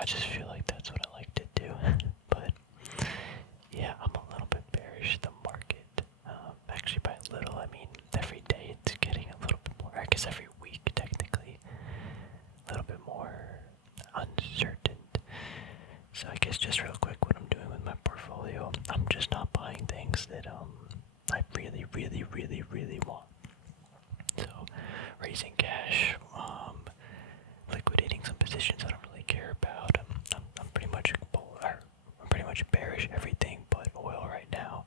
I just feel like that's what I like to do. But yeah, I'm a little bit bearish the market. Actually, by little, I mean every day it's getting a little bit more. I guess every week, technically, a little bit more uncertain. So I guess just real quick, what I'm doing with my portfolio, I'm just not buying things that I really want. So raising cash, liquidating some positions I don't really care about. I'm pretty much I'm pretty much bearish everything but oil right now.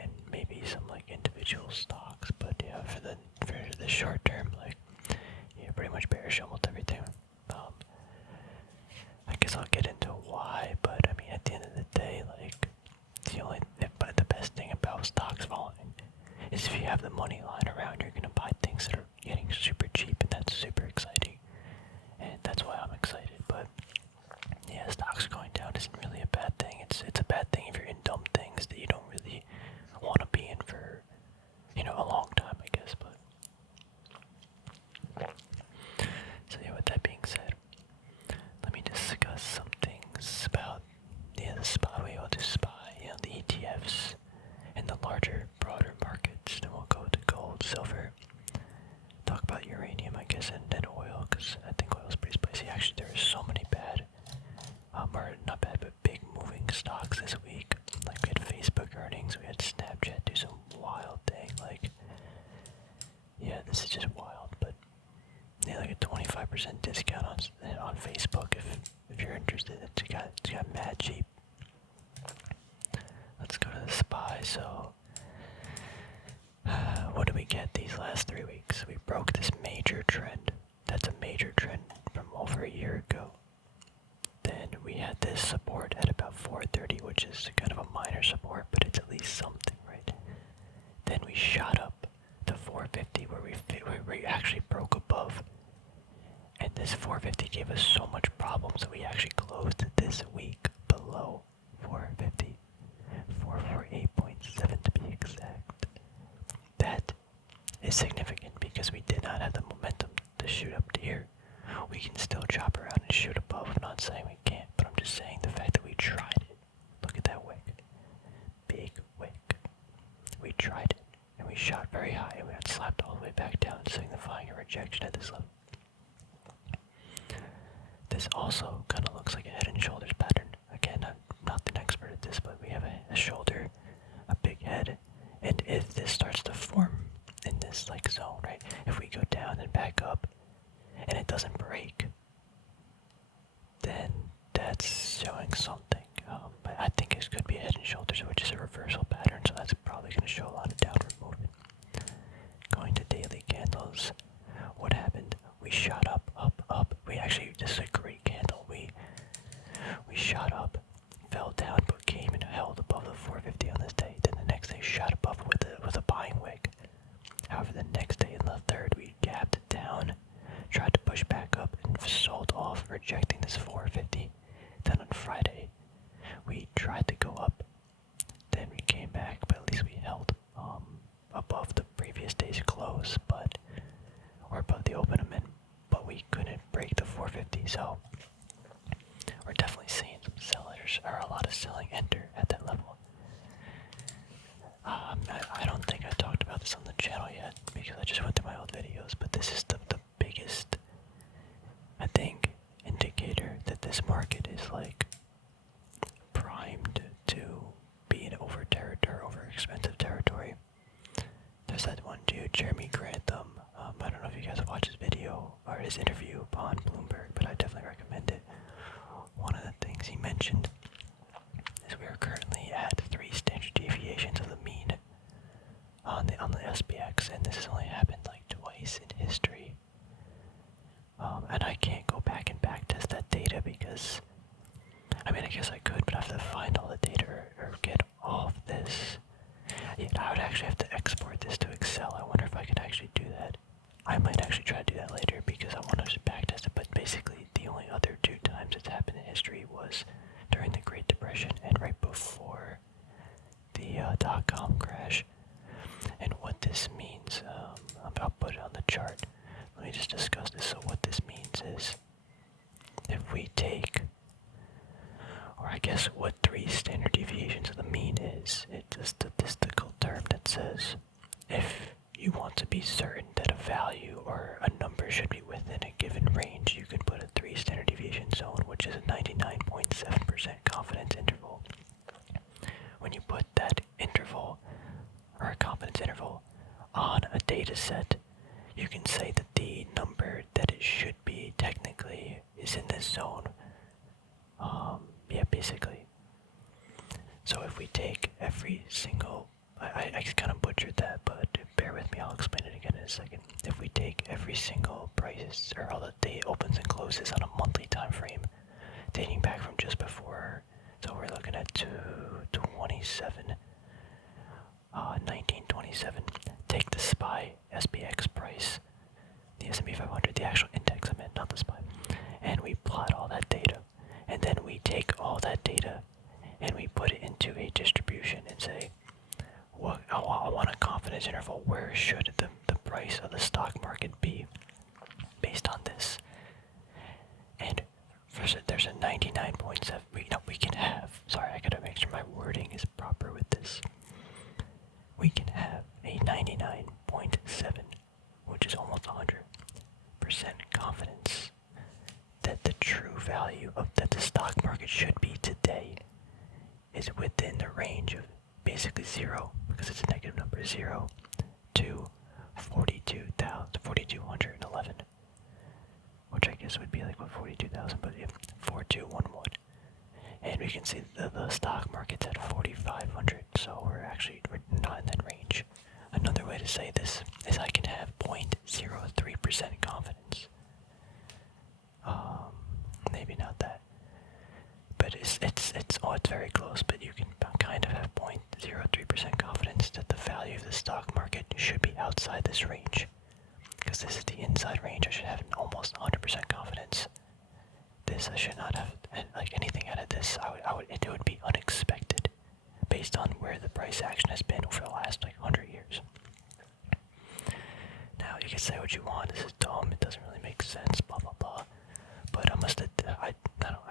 And maybe some like individual stocks, but yeah, for the short term, like yeah, pretty much bearish almost everything. I guess I'll get into why, but I mean at the end of the day, like but the best thing about stocks falling is if you have the money lying around, you're gonna buy things that are getting super cheap, and that's super exciting, and that's why I'm excited. But yeah, stocks going down isn't really a bad thing. It's a bad thing if you're in dumb things that you don't really want to be in for a long time, I guess. But so yeah, with that being said, let me discuss some things about the SPY. We'll do SPY, the ETFs, and the larger, broader markets. Then we'll go to gold, silver, talk about uranium, I guess, and then oil, because I think oil is pretty spicy. Actually, there are so many bad, or not bad, but big moving stocks this week. Like we had Facebook earnings, we had Snapchat do some wild thing. Like, yeah, this is just wild. But yeah, like a 25% discount on Facebook if you're interested. It's got mad cheap. Let's go to the SPY. So, what did we get these last 3 weeks? We broke this major trend. That's a major trend from over a year ago. Then we had this support at about 430, which is kind of a minor support, but it's at least something, right? Then we shot up to 450, where we actually broke above. And this 450 gave us so much problems that we actually closed this week below 450. 448.7 to be exact. That is significant because we did not have the momentum to shoot up to here. We can still chop around and shoot above. I'm not saying we can't, but I'm just saying the fact that we tried it. Look at that wick. Big wick. We tried it, and we shot very high, and we got slapped all the way back down, signifying a rejection at this level. This also kind of looks like a head and shoulders pattern. Again, I'm not an expert at this, but we have a shoulder, a big head, and if this starts to form in this like zone, right? If we go down and back up, and it doesn't break, then that's showing something. But I think it could be a head and shoulders, which is a reversal pattern, so that's probably going to show a lot of downward movement. Going to daily candles, what happened? We shot up. This is a great candle. We shot up, fell down, but came and held above the 450 on this day. Then the next day shot above with a buying wick. However, the next day and the third, we gapped down, tried to push back up, and sold off, rejecting this 450. Then on Friday, we tried to go up. Then we came back, but at least we held above the previous day's close, or above the open amount, but we couldn't break the 450. So we're definitely seeing some sellers, or a lot of selling enter at that level. I don't think I talked about this on the channel yet because I just went through my old videos, but this is the biggest, I think, indicator that this market is like primed to be in over expensive territory. There's that one dude, Jeremy Grantham. I don't know if you guys watch his video or his interview on Bloomberg, but I definitely recommend it. One of the things he mentioned is we are currently at 3 standard deviations of the mean on the SPX, and this has only happened like twice in history. And I can't go back and backtest that data because, I mean, I guess I could, but I have to find all the data or get all of this. Yeah, I would actually have to export this to Excel. I wonder if I could actually do that. I might actually try to do that later because I want to just backtest it, but basically the only other 2 times it's happened in history was during the Great Depression and right before the dot-com crash. And what this means, I'll put it on the chart. Let me just discuss this. So what this means is, if guess what 3 standard deviations of the mean is? It's a statistical term that says if you want to be certain that a value or a number should be within a given range, you can put a 3 standard deviation zone, which is a 99.7% confidence interval. When you put that interval, or a confidence interval, on a data set, you can say that the number that it should be technically is in this zone. Yeah, basically. So if we take every single, I kind of butchered that, but bear with me, I'll explain it again in a second. If we take every single price, or all the day opens and closes on a monthly time frame, dating back from just before, so we're looking at 1927, take the SPY, SPX price, the S&P 500, the actual index I meant, not the SPY, and we plot all that data, and then we take all that data and we put it into a distribution and say, what I want a confidence interval, where should the price of the stock market be based on this? And first, there's a 99.7, we can have, sorry, I gotta make sure my wording is proper with this. We can have a 99.7, which is almost 100% confidence that the true value of that the stock market should be today is within the range of basically 0, because it's a negative number, 0 to 42,211, which I guess would be like, what, 42,000, but yeah, 4211. And we can see the stock market's at 4,500, so we're not in that range. Another way to say this is I can have 0.03% confidence. Maybe not that, but it's very close. But you can kind of have 0.03% confidence that the value of the stock market should be outside this range, because this is the inside range. I should have almost 100% confidence. This I should not have, like, anything out of this. It would be unexpected, based on where the price action has been over the last 100 years. Now you can say what you want. This is dumb. It doesn't really make sense. Blah blah blah. But I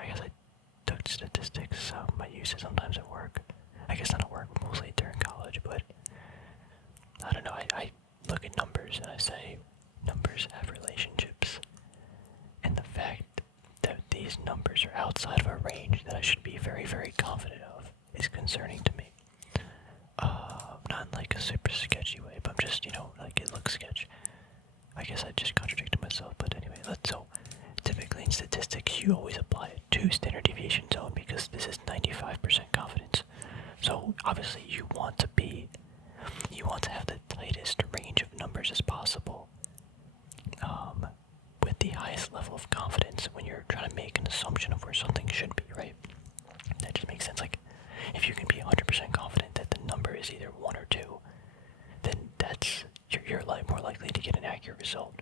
guess I took statistics. I use it sometimes at work. I guess not at work, mostly during college. But I don't know. I look at numbers and I say numbers have relationships, and the fact that these numbers are outside of a range that I should be very, very confident of is concerning to me. Not in like a super sketchy way, but I'm just, like, it looks sketch. I guess I just contradicted myself, but anyway, so typically in statistics you always apply a 2 standard deviation zone, because this is 95% confidence. So obviously you want to have the tightest range of numbers as possible, with the highest level of confidence when you're trying to make an assumption of where something should be, right? That just makes sense. Like, if you can be 100% confident that the number is either 1 or 2, then you're more likely to get an accurate result.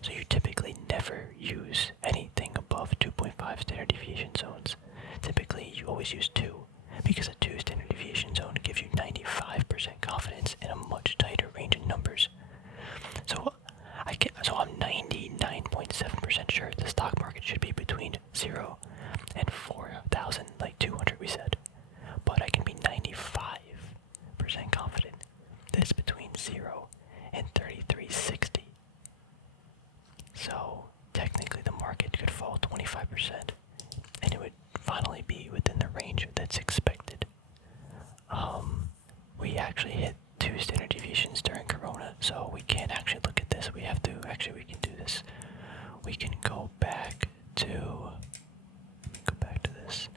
So you typically never use anything above 2.5 standard deviation zones. Typically you always use 2, because a 2 standard deviation zone gives you 95% confidence in a much tighter range of numbers. So I'm 99.7% sure the stock market should be between 0 and 4,200, we said. But I can be 95% confident that it's between 0 and 3,360. So technically the market could fall 25%, and it would finally be within the range that's expected. We actually hit 2 standard deviations during Corona, so we can't actually look at this. We can do this. We can go back to this.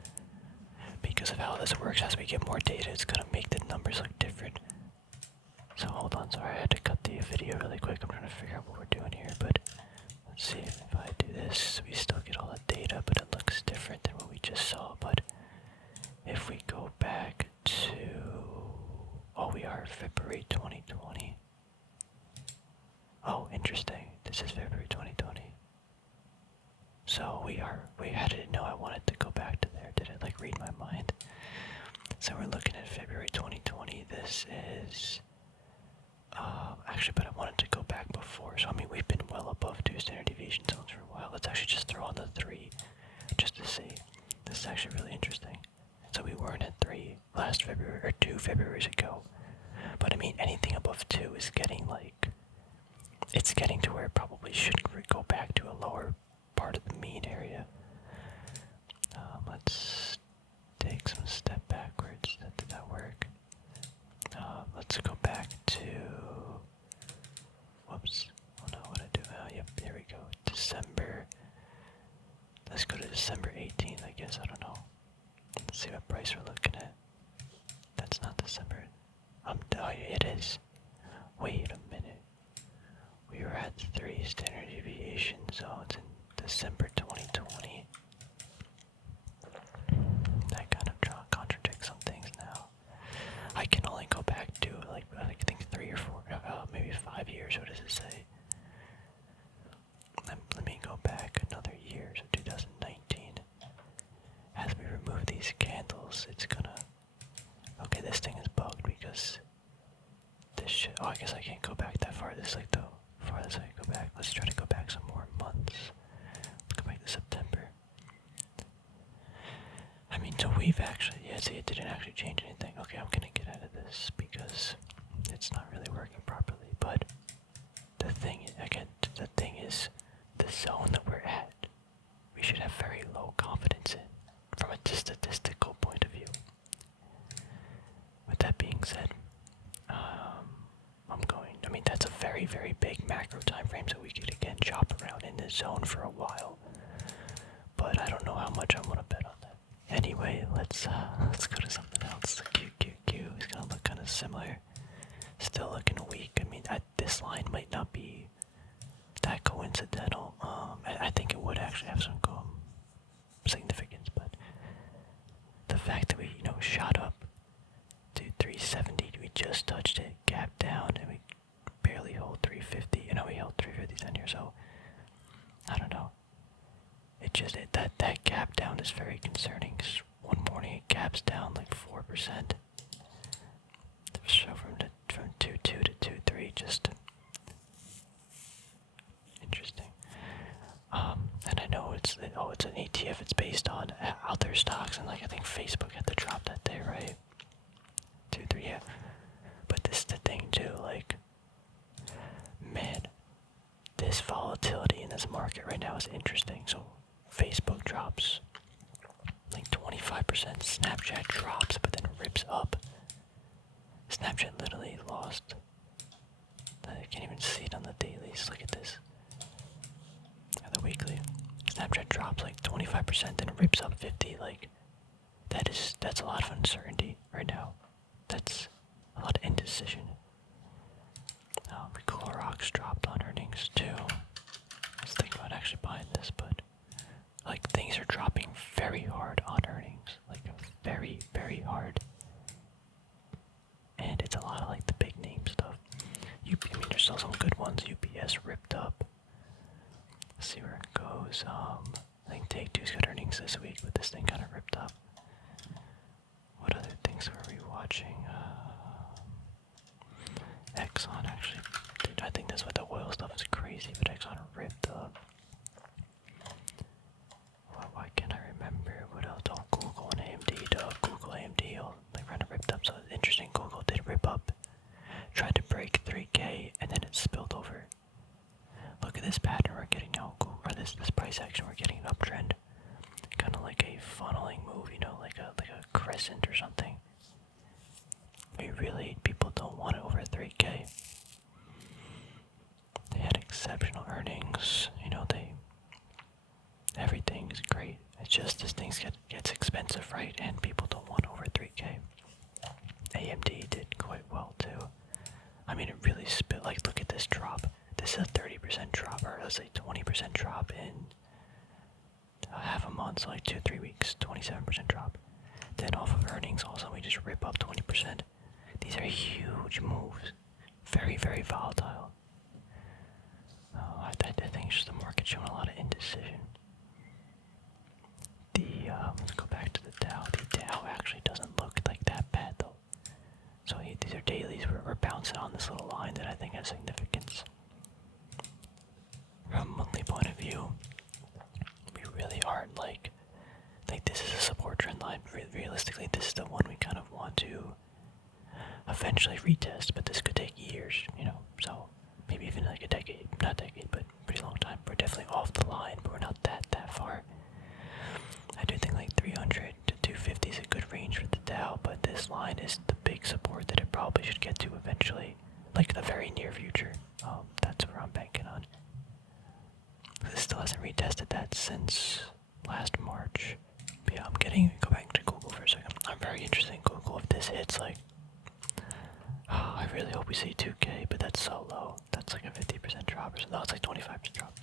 Because of how this works, as we get more data, it's gonna make the numbers look different. So hold on, sorry, I had to cut the video really quick. I'm trying to figure out what we're doing here, but let's see if I do this, we still get all the data, but it looks different than what we just saw. But if we go back to, we are February 2020. Oh, interesting. This is February 2020. So I didn't know I wanted to go back to there. Did it read my mind? So we're looking at February 2020. This is, actually, but I wanted to go back before. So we've been well above 2 standard deviation zones for a while. Let's actually just throw on the 3, just to see. This is actually really interesting. to, whoops, oh no, what did I do? Oh, yep, here we go, December, let's go to December 18th, I guess, I don't know. Let's see what price we're looking at. That's not December, oh, it is. Wait a minute. We were at 3 standard deviation zones in December 2020. That kind of contradicts some things now. I can only go back to like I think 3 or 4, maybe 5 years. What does it say? Let me go back another year, so 2019. As we remove these candles, it's gonna. Okay, this thing is bugged because this shit. Oh, I guess I can't go back that far. This is like the farthest I can go back. Let's try to go back some more months. Let's go back to September. I mean, so we've actually, yeah, see, it didn't actually change anything. Okay, I'm gonna get out of this because it's not really working properly. But the thing, again, the thing is, the zone that we're at, we should have very low confidence in from a statistical point of view. With that being said, I mean, that's a very, very big macro time frame, so we could again chop around in this zone for a while. But I don't know how much I want to bet on that. Anyway, let's go to something else. QQQ is gonna look kind of similar. Still looking weak. I mean, this line might not be that coincidental. I think it would actually have some significance, but the fact that we, shot up to 370, we just touched it, gap down, and we barely hold 350. We held 350 down here, so I don't know. It just that gap down is very concerning. 'Cause one morning it gaps down like 4%. So from 2.2 to 2.3, just interesting. And I know it's an ETF. It's based on other stocks, and like I think Facebook had to drop that day, right? 2.3, yeah. But this is the thing too. Like, man, this volatility in this market right now is interesting. So Facebook drops like 25%. Snapchat drops, but then rips up. Snapchat literally lost. I can't even see it on the dailies. Look at this. On the weekly, Snapchat drops like 25%, then rips up 50. Like, that's a lot of uncertainty right now. That's a lot of indecision. Clorox dropped on earnings too. I was thinking about actually buying this, but like things are dropping very hard on earnings, like very, very hard. And it's a lot of like the big name stuff. I mean, there's still some good ones. UPS ripped up. Let's see where it goes. I think Take-Two's got earnings this week, but this thing kind of ripped up. What other things were we watching? Exxon actually. Dude, I think that's why the oil stuff is crazy, but Exxon ripped up. Why can't I remember? What else? Oh, Google and AMD. Google, AMD, all like kind of ripped up. So it's interesting. Google did rip up. Tried to break 3K, and then it spilled over. Look at this pattern we're getting now. Or this price action we're getting an uptrend. Kind of like a funneling move, like a crescent or something. People don't want it over 3K. They had exceptional earnings. Everything is great. It's just as things gets expensive, right? And people don't want over 3K. AMD did quite well too. I mean, it really spit. Like, look at this drop. This is a 30% drop, or let's say 20% drop in half a month, so like 2-3 weeks, 27% drop. Then off of earnings, also we just rip up 20%. These are huge moves. Very, very volatile. I think it's just the market showing a lot of indecision. Let's go back to the Dow. The Dow actually doesn't look like that bad though. So these are dailies. We're bouncing on this little line that I think has significance. From a monthly point of view, we really aren't like this is a support trend line. Realistically, this is the one we kind of want to eventually retest, but this could take years, so maybe even like not decade, but pretty long time. We're definitely off the line, but we're not that far. I do think like 300 to 250 is a good range for the Dow, but this line is the big support that it probably should get to eventually. very near future. That's where I'm banking on. This still hasn't retested that since last March. But yeah, go back to Google for a second. I'm very interested in Google if this hits like, oh, I really hope we see 2K, but that's so low. That's like a 50% drop or something. No, it's like 25% drop.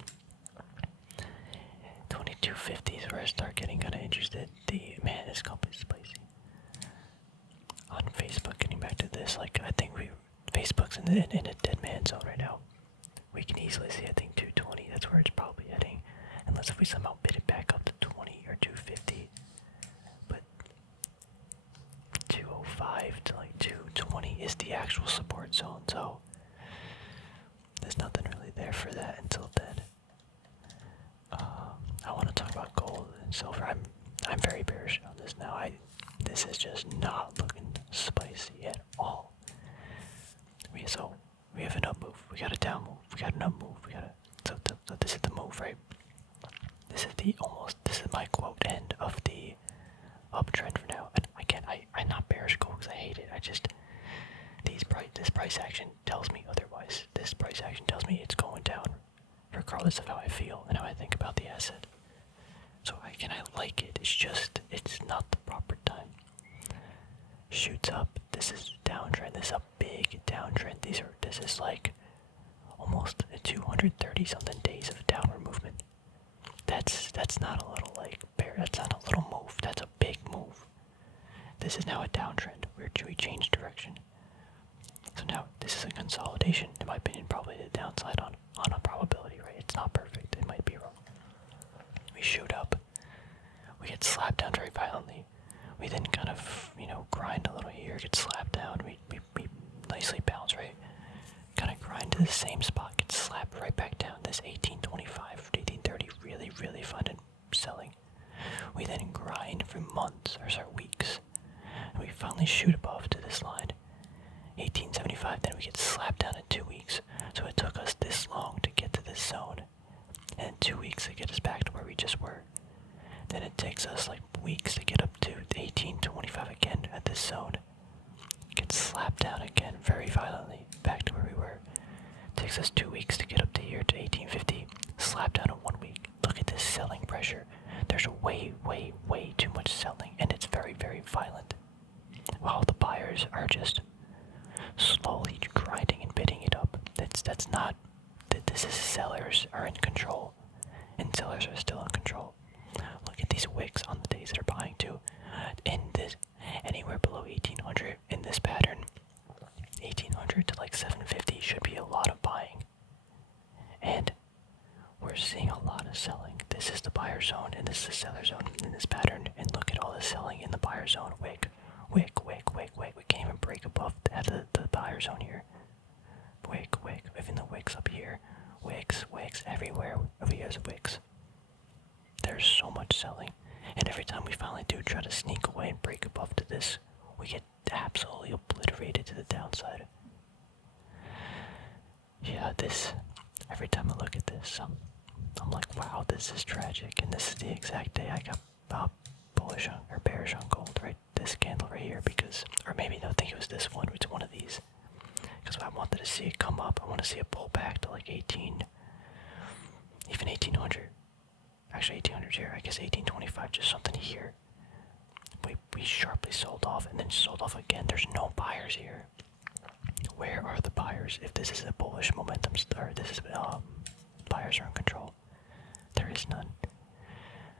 2250 is where I start getting kind of interested. Man, this company's spicy. On Facebook, getting back to this, like I think Facebook's in a dead man zone right now. We can easily see, I think 220. That's where it's probably heading, unless if we somehow bid it back up to 20 or 250. But 205 to like 220 is the actual support zone, so there's nothing really there for that until then. I want to talk about gold and silver. I'm very bearish on this now. This is just not looking spicy at all. We have an up move. We got a down move. We got an up move. So this is the move, right? This is my quote end of the uptrend for now. And I'm not bearish gold because I hate it. This price action tells me otherwise. This price action tells me it's going down, regardless of how I feel and how I think about the asset. So I like it. It's not the proper time. Shoots up. This is a downtrend. This is a big downtrend. This is like almost 230 something days of downward movement. That's not a little like bear. That's not a little move. That's a big move. This is now a downtrend. We changed direction. So now this is a consolidation. In my opinion, probably the downside on a probability, right? It's not perfect. It might be wrong. We shoot up. We get slapped down very violently. We then kind of, grind a little here, get slapped down. We nicely bounce, right? Kind of grind to the same spot, get slapped right back down. This 1825 to 1830, really, really fun and selling. We then grind for months, weeks. And we finally shoot above to this line. 1875, then we get slapped down in 2 weeks. So it took us this long to get to this zone. And in 2 weeks to get us back to where we just were. Then it takes us like weeks to get up to 1825 again at this zone. Get slapped down again very violently, back to where we were. It takes us 2 weeks to get up to here to 1850. Slapped down in 1 week. Look at this selling pressure. There's way, way, way too much selling, and it's very, very violent. While the buyers are just slowly grinding and bidding it up. This is sellers are in control, and sellers are still in control. Look at these wicks on the days that are buying too. In this, anywhere below 1800 in this pattern, 1800 to like 750 should be a lot of buying. And we're seeing a lot of selling. This is the buyer zone, and this is the seller zone in this pattern. And look at all the selling in the buyer zone. Wick. We can't even break above the buyer zone here. Wick. Even the wicks up here. Wicks everywhere. Here's wicks. There's so much selling, and every time we finally do try to sneak away and break above to this, we get absolutely obliterated to the downside. Yeah, every time I look at this, I'm like, wow, this is tragic, and this is the exact day I got bullish on, or bearish on gold, right? This candle right here, or maybe no, I think it was this one, it's one of these, because I wanted to see it come up. I want to see it pull back to like 18, even 1800. Actually 1800 here, I guess 1825, just something here. We sharply sold off and then sold off again. There's no buyers here. Where are the buyers? If this is a bullish momentum start, buyers are in control. There is none.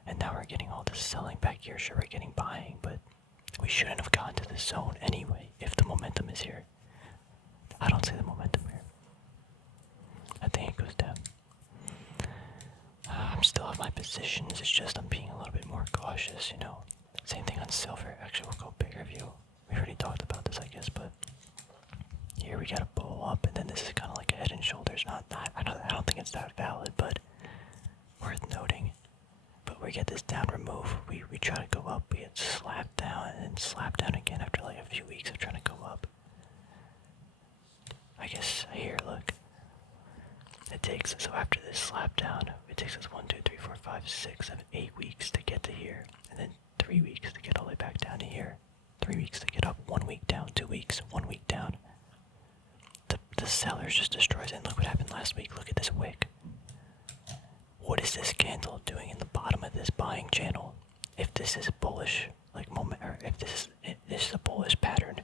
And now we're getting all this selling back here. Sure, we're getting buying, but we shouldn't have gone to this zone anyway if the momentum is here. I don't see the momentum here. I think it goes down. I'm still at my positions, it's just I'm being a little bit more cautious, Same thing on silver. Actually, we'll go bigger view. We already talked about this, I guess, but here we got a pull up, and then this is kind of like a head and shoulders. I don't think it's that valid, but worth noting. But we get this downward move. We try to go up, we get slapped down, and then slapped down again after like a few weeks of trying to go up. I guess here, look. So after this slap down, it takes us 1, 2, 3, 4, 5, 6, 7, 8 weeks to get to here, and then 3 weeks to get all the way back down to here. 3 weeks to get up, 1 week down, 2 weeks, 1 week down. the sellers just destroys it. And look what happened last week. Look at this wick. What is this candle doing in the bottom of this buying channel? If this is a bullish like moment, or if this is a bullish pattern,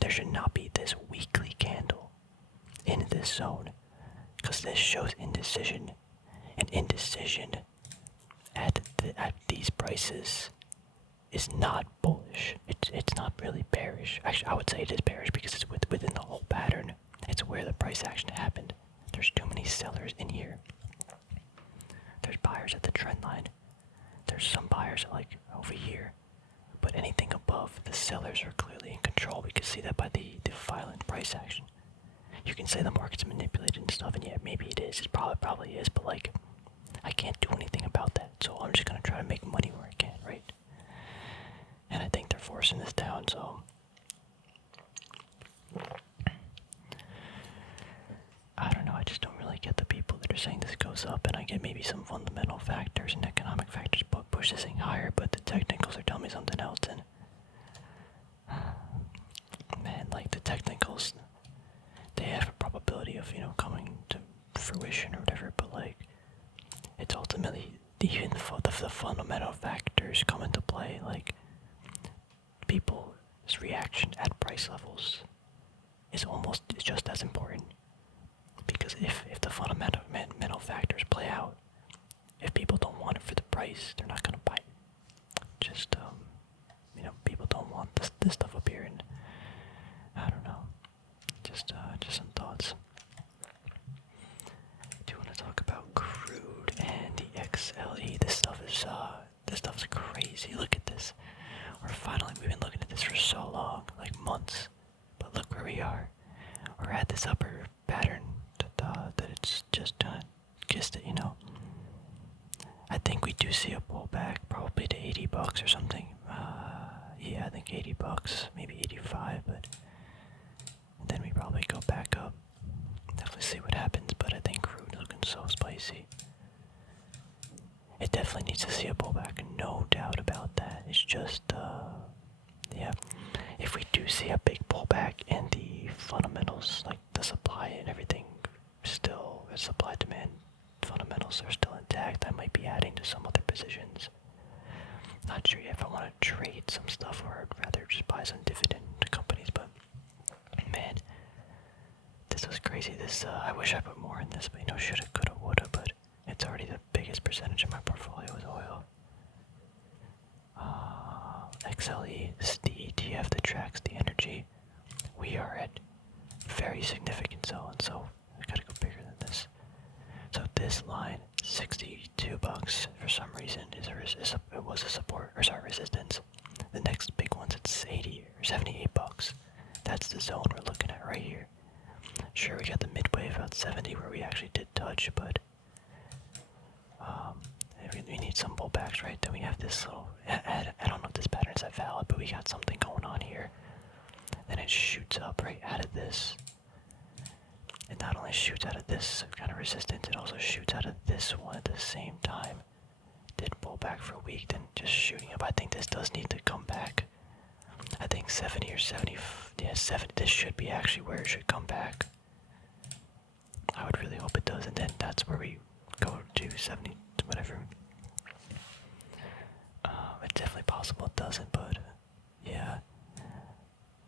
there should not be this weekly candle in this zone, because this shows indecision, and indecision at these prices is not bullish. It's not really bearish. Actually, I would say it is bearish because it's within the whole pattern. It's where the price action happened. There's too many sellers in here. There's buyers at the trend line. There's some buyers like over here. But anything above, the sellers are clearly in control. We can see that by the violent price action. You can say the market's manipulated and stuff, and yeah, maybe it is. It probably is, but like, I can't do anything about that. So I'm just gonna try to make money where I can, right? And I think they're forcing this down, so I don't know, I just don't really get the people that are saying this goes up, and I get maybe some fundamental factors and economic factors push this thing higher, but the technicals are telling me something else, and man, like the technicals, they have a probability of, coming to fruition or whatever, but like, it's ultimately, even the fundamental factors come into play, like, people's reaction at price levels is just as important. Because if the fundamental factors play out, if people don't want it for the price, they're not gonna buy it. Just people don't want this stuff up here, and I don't know. Just some thoughts. Do you want to talk about crude and the XLE? This stuff is crazy. Look at this. We've been looking at this for so long, like months. But look where we are. We're at this upper pattern that it's just kissed it, I think we do see a pullback, probably to $80 or something. Yeah, I think $80, maybe 85, but then we probably go back up. Definitely see what happens, but I think crude looking so spicy. It definitely needs to see a pullback, no doubt about that. It's just, yeah. If we do see a big pullback and the fundamentals, like the supply and everything, still, supply demand fundamentals are still intact, I might be adding to some other positions. Not sure yet if I want to trade some stuff or I'd rather just buy some dividend companies, but man, this was crazy. I wish I put more in this, but shoulda, coulda, woulda, but it's already the biggest percentage of my portfolio is oil. XLE, this is the ETF that tracks the energy. We are at very significant zone, so I gotta go bigger than this. So this line, $62 for some reason, it was a support, or sorry, resistance. The next big one's at $80 or $78. That's the zone we're looking at right here. Sure, we got the midway about 70 where we actually did touch, but we need some pullbacks, right? Then we have this little, I don't know if this pattern is that valid, but we got something going on here. Then it shoots up right out of this. It not only shoots out of this kind of resistance, it also shoots out of this one at the same time. Did pull back for a week, then just shooting up. I think this does need to come back. I think 70 or 70, yeah, 70, this should be actually where it should come back. I would really hope it does, and then that's where we go to 70, whatever. It's definitely possible it doesn't, but yeah.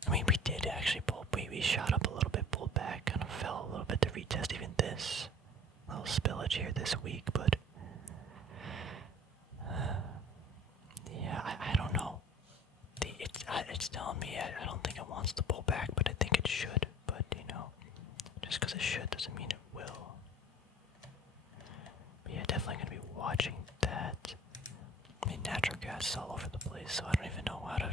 I mean, we did actually pull, we shot up a little bit, pulled back, kind of fell a little bit to retest even this little spillage here this week, but yeah, I don't know. It's telling me I don't think it wants to pull back, but I think it should, but just because it should doesn't mean it will. But yeah, definitely going to be watching that. I mean, natural gas is all over the place, so I don't even know how to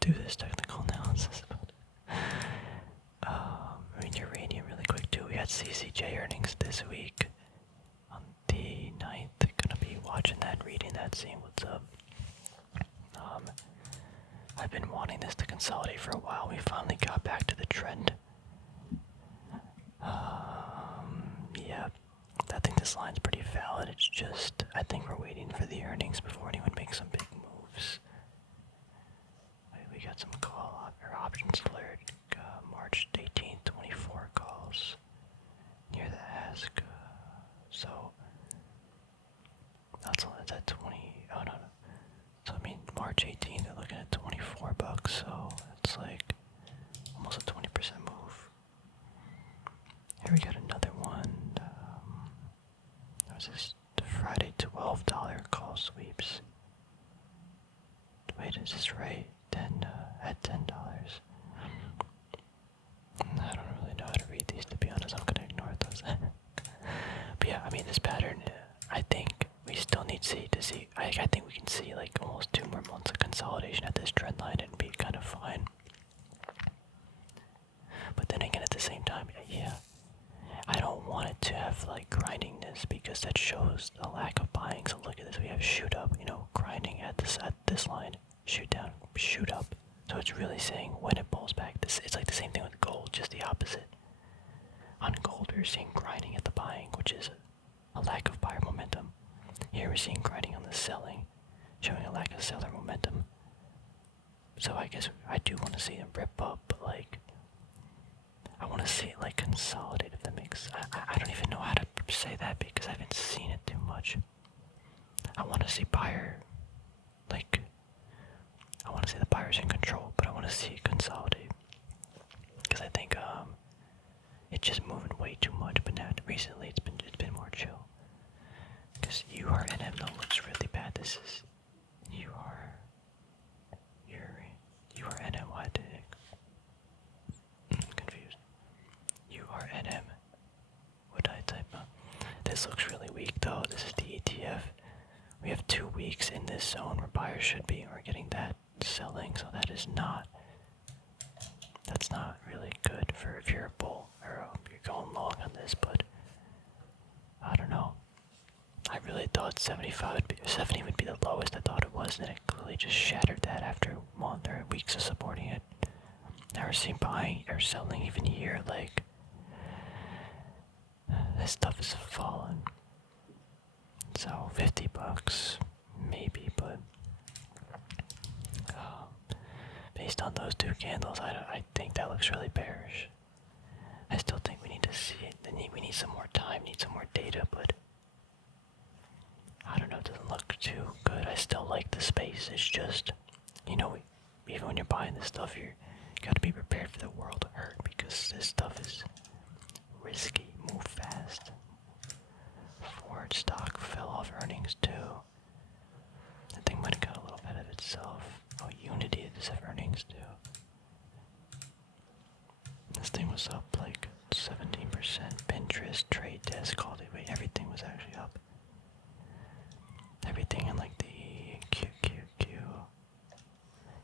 do this technical analysis, but I mean, uranium really quick too. We had CCJ earnings this week on the 9th. Gonna be watching that, reading that, seeing what's up. I've been wanting this to consolidate for a while. We finally got back to the trend. Yeah, I think this line's pretty valid. It's just, I think we're waiting for the earnings before anyone makes some big moves. We got some call or options alert. March 18th, 24 $4, so it's like almost a 20% move. Here we got another one. That was this Friday $12 call sweeps. Wait, is this right? At $10. I don't really know how to read these, to be honest. I'm gonna ignore those. But yeah, I mean, this pattern, I think we still need to see. I think we can see like almost 2 more months of consolidation at this trend line and be kind of fine. But then again, at the same time, yeah, I don't want it to have like grindingness because that shows a lack of buying. So look at this, we have shoot up, grinding at this line, shoot down, shoot up. So it's really saying when it pulls back. It's like the same thing with gold, just the opposite. On gold, we're seeing grinding at the buying, which is a lack of buyer momentum. Here we're seeing grinding on the selling, showing a lack of seller momentum. So I guess I do want to see them rip up, but like, I want to see it like consolidate, if that makes. I don't even know how to say that because I haven't seen it too much. I want to see buyer, like, I want to see the buyers in control, but I want to see it consolidate because I think it's just moving way too much. But now recently it's been more chill. Because URNM though looks really bad. This is URNM. Why did it? I'm confused. URNM. What did I type up? This looks really weak though. This is the ETF. We have 2 weeks in this zone where buyers should be. We're getting that selling, so that's not really good for if you're a bull or you're going long on this. But I don't know. I really thought 70 would be the lowest I thought it was, and it clearly just shattered that after a month or weeks of supporting it. Now we're seeing buying or selling even here, like, this stuff is falling. So $50, maybe, but based on those 2 candles, I think that looks really bearish. I still think we need to see it. We need some more time, need some more data, but I don't know, it doesn't look too good. I still like the space. It's just, even when you're buying this stuff, you gotta be prepared for the world to hurt because this stuff is risky. Move fast. Ford stock fell off earnings too. That thing might have got a little bit of itself. Oh, Unity does have earnings too. This thing was up like 17%. Pinterest, Trade Desk, all the way, everything was actually up. Everything in like the QQQ.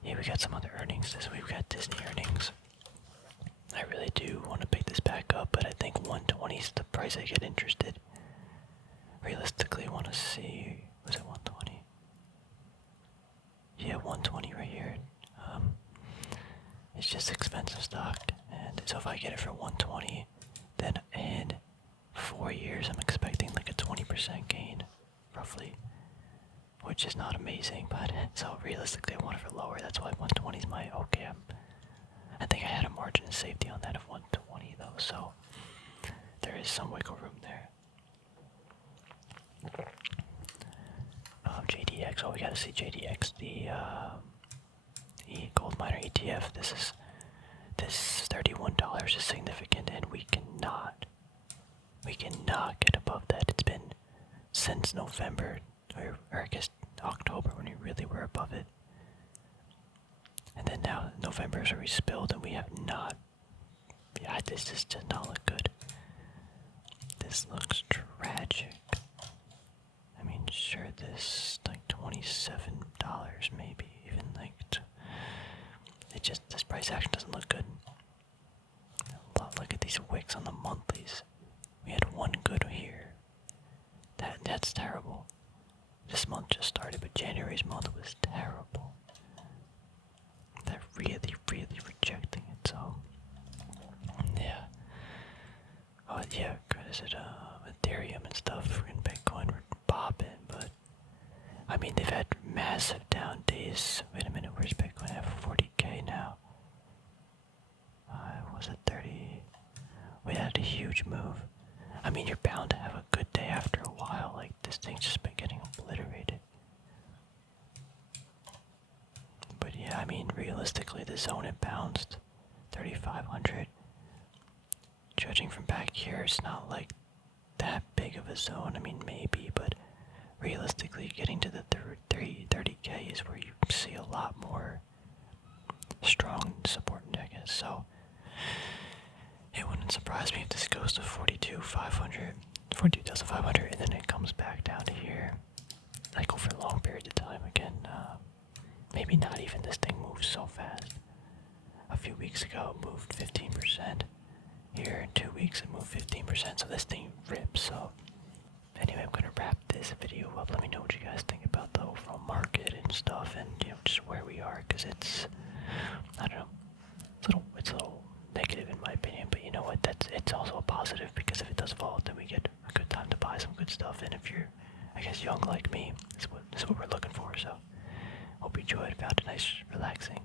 Yeah, we got some other earnings this week. We got Disney earnings. I really do want to pick this back up, but I think 120 is the price I get interested. Realistically, I want to see, was it 120? Yeah, 120 right here. It's just expensive stock, and so if I get it for 120, then in 4 years I'm expecting like a 20% gain, roughly, which is not amazing. But so realistically, I want it for lower. That's why 120 is my okay. I think I had a margin of safety on that of 120 though, so there is some wiggle room there. JDX. Oh, we gotta see JDX, the gold miner ETF. This $31 is significant, and we cannot get above that. It's been since November, or I guess October when we really were above it. And then now November is where we spilled, and we have not. Yeah, this just does not look good. This looks tragic. I mean, sure, this like $27 maybe, even like. This price action doesn't look good. Look at these wicks on the monthlies. We had one good here. That's terrible. This month just started, but January's month was terrible. They're really rejecting it, so yeah. Oh yeah, is it Ethereum and stuff and Bitcoin were popping, but I mean they've had massive down days. Wait a minute, where's Bitcoin at 40K now? Was it 30? We had a huge move. I mean, you're bound to have a good day after a while. Like, this thing's just been getting obliterated. But yeah, I mean, realistically, the zone it bounced 3,500. Judging from back here, it's not like that big of a zone. I mean, maybe, but realistically, getting to the 30K is where you see a lot more strong support, I guess. So it wouldn't surprise me if this goes to 42,500, 42,500, and then it comes back down to here, like over long periods of time again. Maybe not even this thing moves so fast. A few weeks ago, it moved 15%. Here in 2 weeks, it moved 15%. So this thing rips. So anyway, I'm gonna wrap this video up. Let me know what you guys think about the overall market and stuff, and just where we are, because it's, I don't know, it's a little negative in my opinion. But you know what? It's also a positive, because if it does fall, then we get a good time to buy some good stuff. And if you're, I guess, young like me, this is what we're looking for. So hope you enjoyed. Found a nice, relaxing